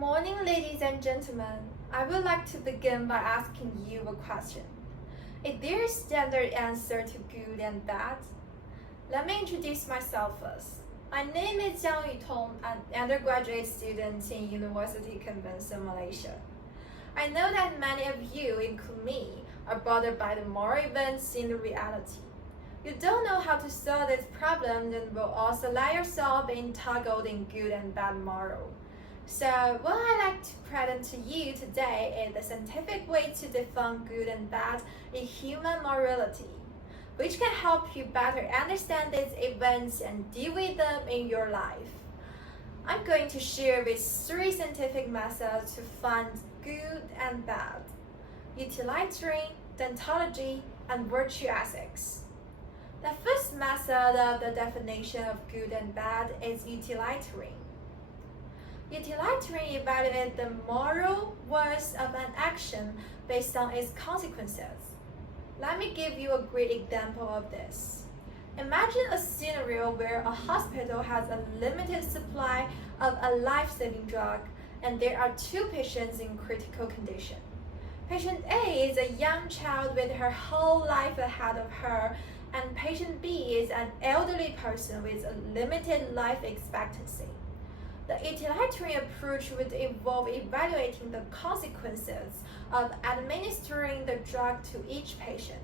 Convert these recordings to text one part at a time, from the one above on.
morning, ladies and gentlemen. I would like to begin by asking you a question. Is there a standard answer to good and bad? Let me introduce myself first. My name is Yutong, an undergraduate student in University Convention, Malaysia. I know that many of you, including me, are bothered by the moral events in the reality. You don't know how to solve this problem and will also allow yourself entangled in good and bad moral. So what I'd like to present to you today is the scientific way to define good and bad in human morality, which can help you better understand these events and deal with them in your life. I'm going to share with 3 scientific methods to find good and bad: utilitarian, deontology, and virtue ethics. The first method of the definition of good and bad is utilitarian. Utilitarian evaluates the moral worth of an action based on its consequences. Let me give you a great example of this. Imagine a scenario where a hospital has a limited supply of a life-saving drug and there are 2 patients in critical condition. Patient A is a young child with her whole life ahead of her, and patient B is an elderly person with a limited life expectancy. The utilitarian approach would involve evaluating the consequences of administering the drug to each patient.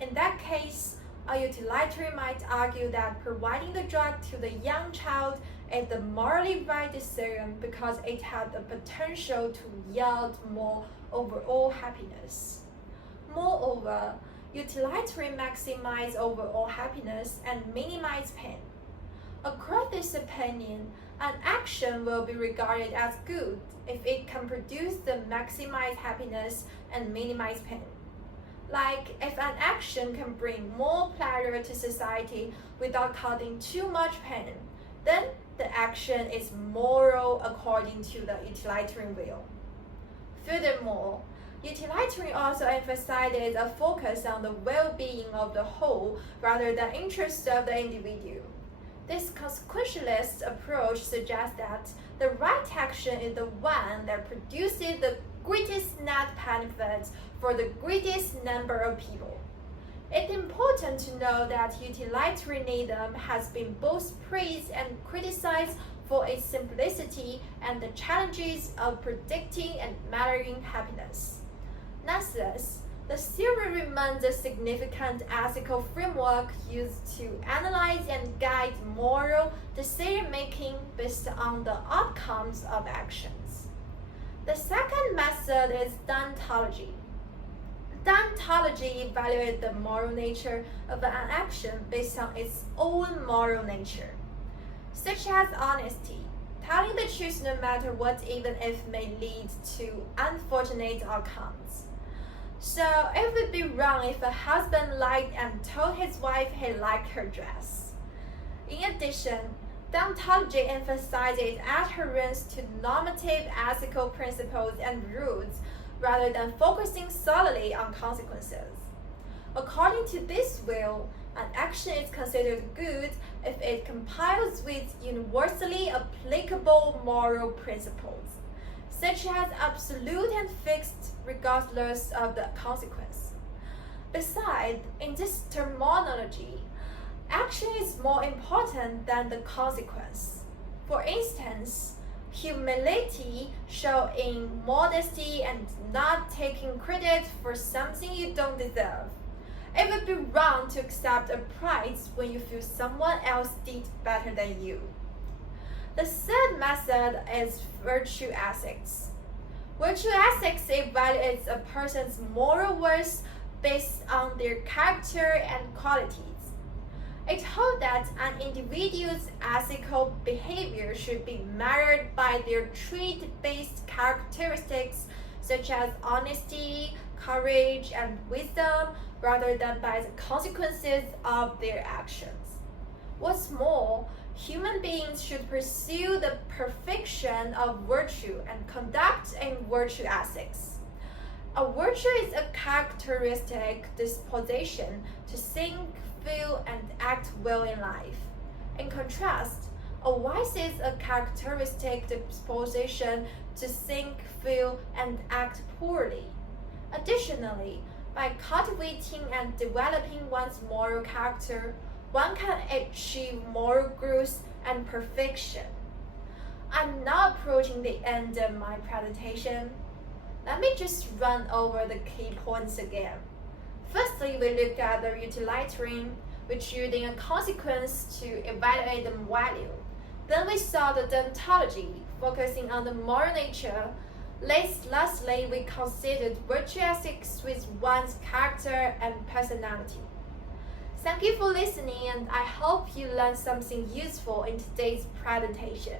In that case, a utilitarian might argue that providing the drug to the young child is the morally right decision because it has the potential to yield more overall happiness. Moreover, utilitarian maximize overall happiness and minimize pain. Across this opinion, an action will be regarded as good if it can produce the maximize happiness and minimize pain. Like if an action can bring more pleasure to society without causing too much pain, then the action is moral according to the utilitarian will. Furthermore, utilitarian also emphasizes a focus on the well-being of the whole rather than interests of the individual. This consequentialist approach suggests that the right action is the one that produces the greatest net benefit for the greatest number of people. It's important to know that utilitarianism has been both praised and criticized for its simplicity and the challenges of predicting and measuring happiness. Nonetheless, the theory remains a significant ethical framework used to analyze and guide moral decision-making based on the outcomes of actions. The second method is deontology. Deontology evaluates the moral nature of an action based on its own moral nature, such as honesty, telling the truth no matter what, even if it may lead to unfortunate outcomes. So it would be wrong if a husband lied and told his wife he liked her dress. In addition, deontology emphasizes adherence to normative ethical principles and rules rather than focusing solely on consequences. According to this will, an action is considered good if it complies with universally applicable moral principles, such as absolute and fixed regardless of the consequence. Besides, in this terminology, action is more important than the consequence. For instance, humility shows in modesty and not taking credit for something you don't deserve. It would be wrong to accept a prize when you feel someone else did better than you. The third method is virtue ethics. Virtue ethics evaluates a person's moral worth based on their character and qualities. It holds that an individual's ethical behavior should be measured by their trait-based characteristics such as honesty, courage, and wisdom rather than by the consequences of their actions. What's more, human beings should pursue the perfection of virtue and conduct in virtue ethics. A virtue is a characteristic disposition to think, feel, and act well in life. In contrast, A wise is a characteristic disposition to think, feel, and act poorly. Additionally, by cultivating and developing one's moral character, one can achieve moral growth and perfection. I'm now approaching the end of my presentation. Let me just run over the key points again. Firstly, we look at the utilitarian, which using a consequence to evaluate the value. Then we saw the deontology, focusing on the moral nature. Lastly, we considered virtue ethics with one's character and personality. Thank you for listening, and I hope you learned something useful in today's presentation.